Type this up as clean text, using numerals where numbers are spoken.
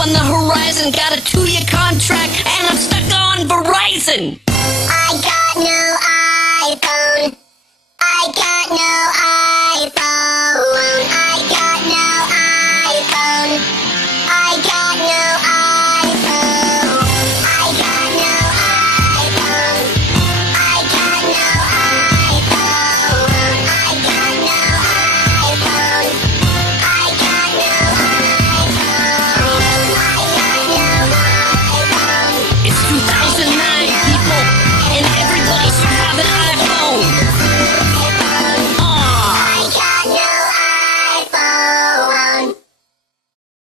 on the horizon. Got a 2-year contract and I'm stuck on Verizon.